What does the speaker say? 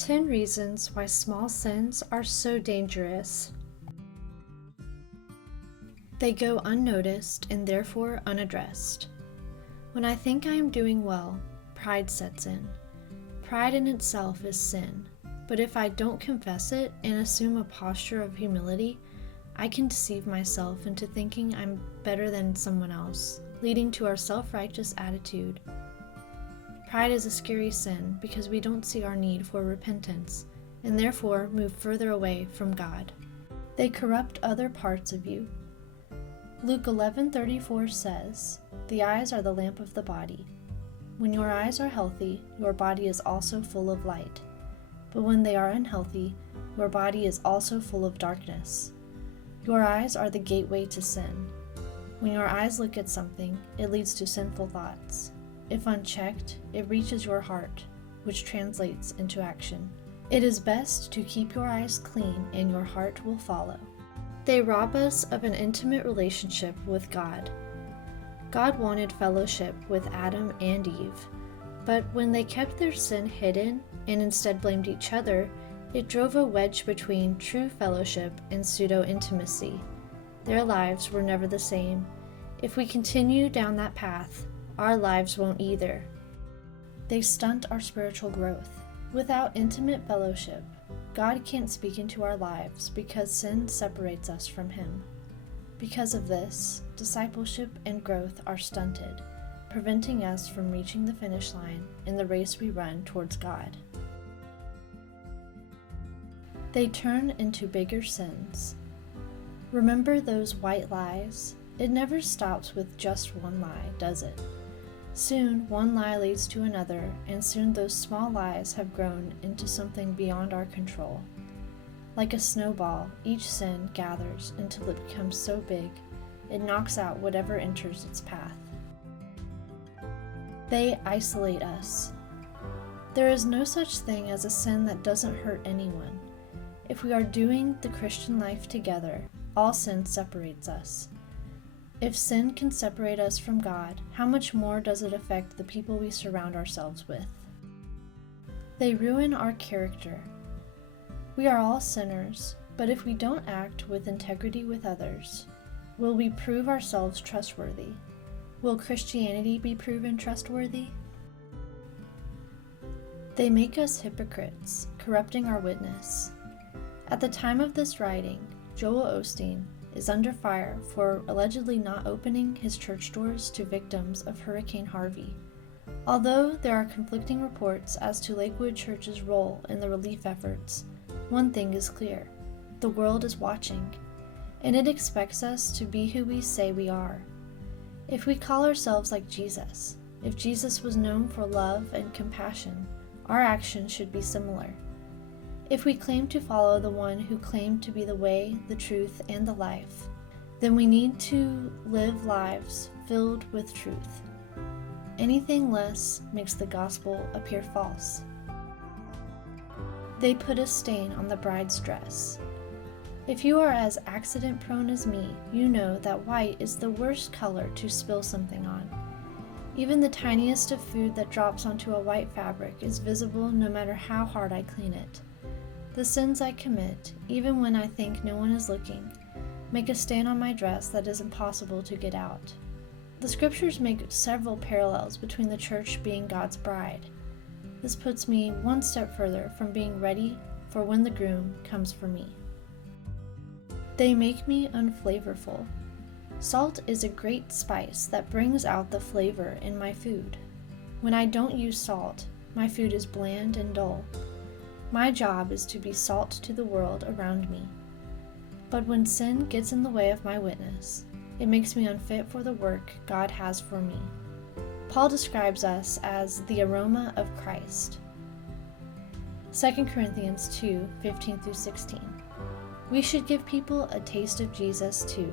10 reasons why small sins are so dangerous. They go unnoticed and therefore unaddressed. When I think I am doing well, pride sets in. Pride in itself is sin, but if I don't confess it and assume a posture of humility, I can deceive myself into thinking I'm better than someone else, leading to our self-righteous attitude. Pride is a scary sin because we don't see our need for repentance, and therefore move further away from God. They corrupt other parts of you. Luke 11:34 says, "The eyes are the lamp of the body. When your eyes are healthy, your body is also full of light. But when they are unhealthy, your body is also full of darkness." Your eyes are the gateway to sin. When your eyes look at something, it leads to sinful thoughts. If unchecked, it reaches your heart, which translates into action. It is best to keep your eyes clean and your heart will follow. They rob us of an intimate relationship with God. God wanted fellowship with Adam and Eve, but when they kept their sin hidden and instead blamed each other, it drove a wedge between true fellowship and pseudo-intimacy. Their lives were never the same. If we continue down that path, our lives won't either. They stunt our spiritual growth. Without intimate fellowship, God can't speak into our lives because sin separates us from Him. Because of this, discipleship and growth are stunted, preventing us from reaching the finish line in the race we run towards God. They turn into bigger sins. Remember those white lies? It never stops with just one lie, does it? Soon, one lie leads to another, and soon those small lies have grown into something beyond our control. Like a snowball, each sin gathers until it becomes so big, it knocks out whatever enters its path. They isolate us. There is no such thing as a sin that doesn't hurt anyone. If we are doing the Christian life together, all sin separates us. If sin can separate us from God, how much more does it affect the people we surround ourselves with? They ruin our character. We are all sinners, but if we don't act with integrity with others, will we prove ourselves trustworthy? Will Christianity be proven trustworthy? They make us hypocrites, corrupting our witness. At the time of this writing, Joel Osteen is under fire for allegedly not opening his church doors to victims of Hurricane Harvey. Although there are conflicting reports as to Lakewood Church's role in the relief efforts, one thing is clear: the world is watching, and it expects us to be who we say we are. If we call ourselves like Jesus, if Jesus was known for love and compassion, our actions should be similar. If we claim to follow the one who claimed to be the way, the truth, and the life, then we need to live lives filled with truth. Anything less makes the gospel appear false. They put a stain on the bride's dress. If you are as accident-prone as me, you know that white is the worst color to spill something on. Even the tiniest of food that drops onto a white fabric is visible no matter how hard I clean it. The sins I commit, even when I think no one is looking, make a stain on my dress that is impossible to get out. The scriptures make several parallels between the church being God's bride. This puts me one step further from being ready for when the groom comes for me. They make me unflavorful. Salt is a great spice that brings out the flavor in my food. When I don't use salt, my food is bland and dull. My job is to be salt to the world around me. But when sin gets in the way of my witness, it makes me unfit for the work God has for me. Paul describes us as the aroma of Christ. 2 Corinthians 2:15-16. We should give people a taste of Jesus too.